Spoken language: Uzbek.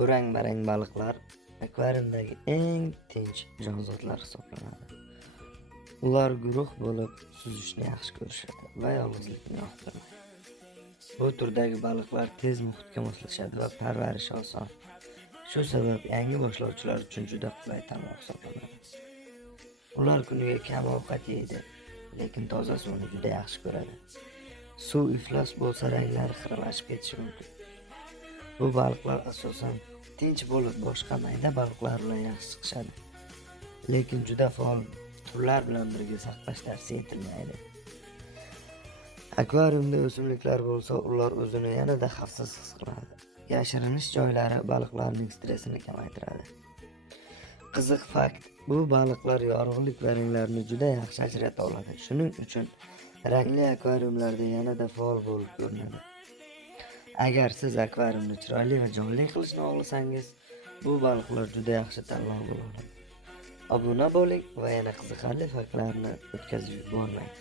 O'rang-barang baliqlar akvariumdagi eng tinch jonzotlar hisoblanadi. Ular guruh bo'lib suzishni yaxshi ko'rishadi va yolg'izlikni yoqtirmaydi. Bu turdagi baliqlar tez muhitga moslashadi va parvarishi oson. Shu sabab yangi boshlovchilar uchun juda qulay tanlov hisoblanadi. Ular kuniga kam ovqat yeydi, lekin toza suvni juda yaxshi ko'radi. Suv iflos bo'lsa ranglari xiralashib ketishi mumkin. Bu baliqlar asosan tinch bo'lib, boshqa mayda baliqlar bilan yaxshi chiqishadi. Lekin juda faol turlar bilan birga saqlash tavsiya etilmaydi. Akvariumda o'simliklar bo'lsa, ular o'zini yanada xavfsiz his qiladi. Yashirinish joylari baliqlarning stressini kamaytiradi. Qiziq fakt, bu baliqlar yorug'lik va ranglarni juda yaxshi ajrata oladi. Shuning uchun rangli akvariumlarda yanada faol bo'lib ko'rinadi. Agar siz akvariumni chiroyli va jonli qilishni xohlasangiz, bu baliqlar juda yaxshi tanlov bo'ladi. Obuna bo'ling va yana qiziqarli faktlarni o'tkazib yubormang.